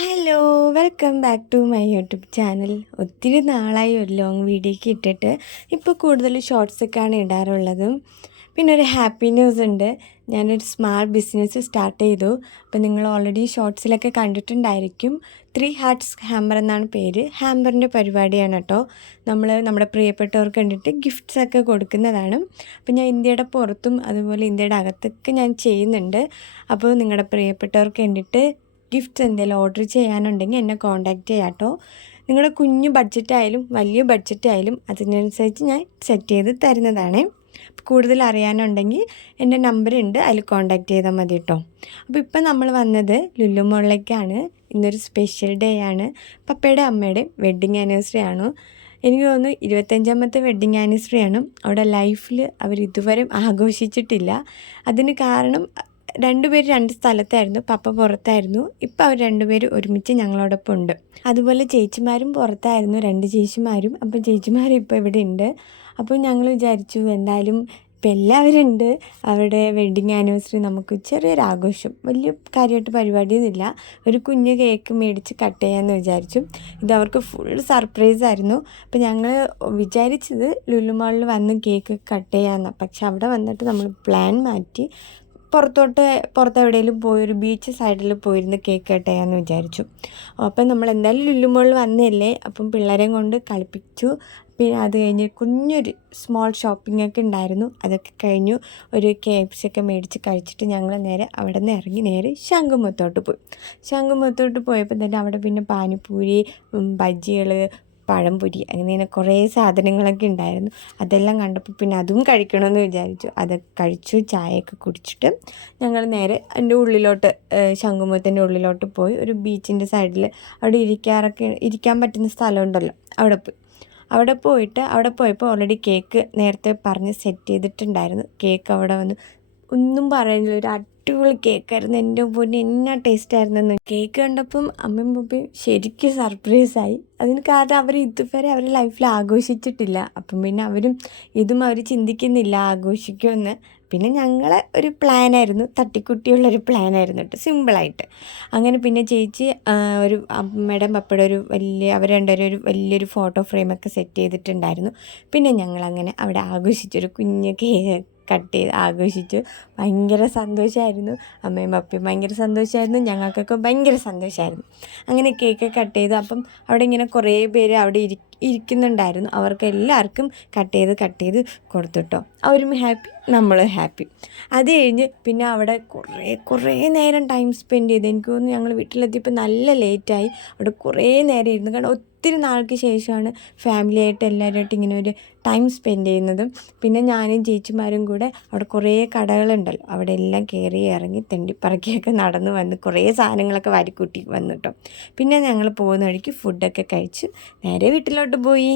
Hello, welcome back to my YouTube channel. ഒത്തിരി നാളായി ഒരു ലോങ് വീഡിയോയ്ക്ക് ഇട്ടിട്ട്. ഇപ്പോൾ കൂടുതൽ ഷോർട്സൊക്കെയാണ് ഇടാറുള്ളതും. പിന്നെ ഒരു ഹാപ്പി ന്യൂസ് ഉണ്ട്. ഞാനൊരു സ്മാൾ ബിസിനസ് സ്റ്റാർട്ട് ചെയ്തു. അപ്പോൾ നിങ്ങൾ ഓൾറെഡി ഷോർട്സിലൊക്കെ കണ്ടിട്ടുണ്ടായിരിക്കും. 3 ഹാർട്ട്സ് ഹാമ്പർ എന്നാണ് പേര്. ഹാമ്പറിൻ്റെ പരിപാടിയാണ് കേട്ടോ. നമ്മുടെ പ്രിയപ്പെട്ടവർക്ക് വേണ്ടിയിട്ട് ഗിഫ്റ്റ്സൊക്കെ കൊടുക്കുന്നതാണ്. അപ്പോൾ ഞാൻ ഇന്ത്യയുടെ പുറത്തും അതുപോലെ ഇന്ത്യയുടെ അകത്തൊക്കെ ഞാൻ ചെയ്യുന്നുണ്ട്. അപ്പോൾ നിങ്ങളുടെ പ്രിയപ്പെട്ടവർക്ക് വേണ്ടിയിട്ട് ഗിഫ്റ്റ്സ് എന്തെങ്കിലും ഓർഡർ ചെയ്യാനുണ്ടെങ്കിൽ എന്നെ കോൺടാക്റ്റ് ചെയ്യാം കേട്ടോ. നിങ്ങളുടെ കുഞ്ഞു ബഡ്ജറ്റായാലും വലിയ ബഡ്ജറ്റായാലും അതിനനുസരിച്ച് ഞാൻ സെറ്റ് ചെയ്ത് തരുന്നതാണ്. കൂടുതൽ അറിയാനുണ്ടെങ്കിൽ എൻ്റെ നമ്പറുണ്ട്, അതിൽ കോൺടാക്റ്റ് ചെയ്താൽ മതി കേട്ടോ. അപ്പോൾ ഇപ്പം നമ്മൾ വന്നത് ലുലു മോളിലേക്കാണ്. ഇന്നൊരു സ്പെഷ്യൽ ഡേ ആണ്. പപ്പയുടെ അമ്മയുടെയും വെഡ്ഡിങ് ആനിവേഴ്സറി ആണ്. എനിക്ക് തോന്നുന്നു 25ാമത്തെ വെഡ്ഡിങ് ആനിവേഴ്സറി ആണ്. അവിടെ ലൈഫിൽ അവർ ഇതുവരെ ആഘോഷിച്ചിട്ടില്ല. അതിന് കാരണം രണ്ടുപേരും 2 സ്ഥലത്തായിരുന്നു. പപ്പ പുറത്തായിരുന്നു. ഇപ്പം അവർ രണ്ടുപേരും ഒരുമിച്ച് ഞങ്ങളോടൊപ്പം ഉണ്ട്. അതുപോലെ ചേച്ചിമാരും പുറത്തായിരുന്നു, 2 ചേച്ചിമാരും. അപ്പം ചേച്ചിമാരും ഇപ്പോൾ ഇവിടെ ഉണ്ട്. അപ്പോൾ ഞങ്ങൾ വിചാരിച്ചു എന്തായാലും ഇപ്പം എല്ലാവരും ഉണ്ട്, അവരുടെ വെഡ്ഡിങ് ആനിവേഴ്സറി നമുക്ക് ചെറിയൊരു ആഘോഷം, വലിയ കാര്യമായിട്ട് പരിപാടിയൊന്നുമില്ല, ഒരു കുഞ്ഞ് കേക്ക് മേടിച്ച് കട്ട് ചെയ്യാമെന്ന് വിചാരിച്ചു. ഇത് അവർക്ക് ഫുൾ സർപ്രൈസ് ആയിരുന്നു. അപ്പോൾ ഞങ്ങൾ വിചാരിച്ചത് ലുലു മാളിൽ വന്ന് കേക്ക് കട്ട് ചെയ്യാമെന്നാണ്. പക്ഷെ അവിടെ വന്നിട്ട് നമ്മൾ പ്ലാൻ മാറ്റി പുറത്തെവിടെയെങ്കിലും പോയി ഒരു ബീച്ച് സൈഡിൽ പോയിരുന്ന് കേക്ക് കട്ട് ചെയ്യാമെന്ന് വിചാരിച്ചു. അപ്പം നമ്മൾ എന്തായാലും ലുലു മോളിൽ വന്നതല്ലേ, അപ്പം പിള്ളേരെയും കൊണ്ട് കളിപ്പിച്ചു. പിന്നെ അത് കഴിഞ്ഞ് കുഞ്ഞൊരു സ്മോൾ ഷോപ്പിംഗ് ഒക്കെ ഉണ്ടായിരുന്നു. അതൊക്കെ കഴിഞ്ഞു. ഒരു KFC ഒക്കെ മേടിച്ച് കഴിച്ചിട്ട് ഞങ്ങൾ നേരെ അവിടെ നിന്ന് ഇറങ്ങി നേരെ ശംഖുമുഖത്തോട്ട് പോയി. ശംഖുമുഖത്തോട്ട് പോയപ്പോൾ തന്നെ അവിടെ പിന്നെ പാനിപ്പൂരി, ബജ്ജികൾ, പഴംപൊരി, അങ്ങനെ കുറേ സാധനങ്ങളൊക്കെ ഉണ്ടായിരുന്നു. അതെല്ലാം കണ്ടപ്പോൾ പിന്നെ അതും കഴിക്കണമെന്ന് വിചാരിച്ചു. അത് കഴിച്ചു. ചായയൊക്കെ കുടിച്ചിട്ട് ഞങ്ങൾ നേരെ എൻ്റെ ഉള്ളിലോട്ട്, ശംഖുമുഖത്തിൻ്റെ ഉള്ളിലോട്ട് പോയി. ഒരു ബീച്ചിൻ്റെ സൈഡിൽ അവിടെ ഇരിക്കാൻ പറ്റുന്ന സ്ഥലമുണ്ടല്ലോ, അവിടെ പോയപ്പോൾ ഓൾറെഡി കേക്ക് നേരത്തെ പറഞ്ഞ് സെറ്റ് ചെയ്തിട്ടുണ്ടായിരുന്നു. കേക്ക് അവിടെ വന്ന് ഒന്നും പറയുന്നില്ല, ഒരു അടിപൊളി കേക്കായിരുന്നു. എൻ്റെ പൊന്നെ എന്നാ ടേസ്റ്റായിരുന്നെന്ന്. കേക്ക് കണ്ടപ്പം അമ്മയും പപ്പയും ശരിക്കും സർപ്രൈസായി. അതിന് കാരണം അവർ ഇതുവരെ അവരുടെ ലൈഫിൽ ആഘോഷിച്ചിട്ടില്ല. അപ്പം പിന്നെ ഇതും അവർ ചിന്തിക്കുന്നില്ല ആഘോഷിക്കുമെന്ന്. പിന്നെ ഞങ്ങളെ ഒരു പ്ലാനായിരുന്നു, തട്ടിക്കുട്ടിയുള്ളൊരു പ്ലാനായിരുന്നു കേട്ടോ, സിമ്പിളായിട്ട്. അങ്ങനെ പിന്നെ ചേച്ചി ഒരു അമ്മയുടെ പപ്പയുടെ അവർ രണ്ടുപേരും ഒരു വലിയൊരു ഫോട്ടോ ഫ്രെയിമൊക്കെ സെറ്റ് ചെയ്തിട്ടുണ്ടായിരുന്നു. പിന്നെ ഞങ്ങളങ്ങനെ അവിടെ ആഘോഷിച്ചൊരു കുഞ്ഞ് കേക്ക് കട്ട് ചെയ്ത് ആഘോഷിച്ചു. ഭയങ്കര സന്തോഷമായിരുന്നു. അമ്മയും പപ്പയും ഭയങ്കര സന്തോഷമായിരുന്നു, ഞങ്ങൾക്കൊക്കെ ഭയങ്കര സന്തോഷമായിരുന്നു. അങ്ങനെ കേക്ക് കട്ട് ചെയ്തു. അപ്പം അവിടെ ഇങ്ങനെ കുറേ പേര് അവിടെ ഇരിക്കുന്നുണ്ടായിരുന്നു. അവർക്ക് എല്ലാവർക്കും കട്ട് ചെയ്ത് കൊടുത്തിട്ടോ. അവരും ഹാപ്പി, നമ്മൾ ഹാപ്പി. അത് കഴിഞ്ഞ് പിന്നെ അവിടെ കുറേ നേരം ടൈം സ്പെൻഡ് ചെയ്ത്. എനിക്ക് തോന്നുന്നു ഞങ്ങൾ വീട്ടിലെത്തിയപ്പോൾ നല്ല ലേറ്റായി. അവിടെ കുറേ നേരം ഇരുന്നു. കാരണം ഒത്തിരി നാൾക്ക് ശേഷമാണ് ഫാമിലിയായിട്ട് എല്ലാവരുമായിട്ട് ഇങ്ങനെ ഒരു ടൈം സ്പെൻഡ് ചെയ്യുന്നതും. പിന്നെ ഞാനും ചേച്ചിമാരും കൂടെ അവിടെ കുറേ കടകളുണ്ടല്ലോ, അവിടെ എല്ലാം കയറി ഇറങ്ങി തെണ്ടിപ്പറക്കിയൊക്കെ നടന്ന് വന്ന് കുറേ സാധനങ്ങളൊക്കെ വാരിക്കൂട്ടി വന്നു കേട്ടോ. പിന്നെ ഞങ്ങൾ പോകുന്ന വഴിക്ക് ഫുഡൊക്കെ കഴിച്ച് നേരെ വീട്ടിലോട്ട് പോയി.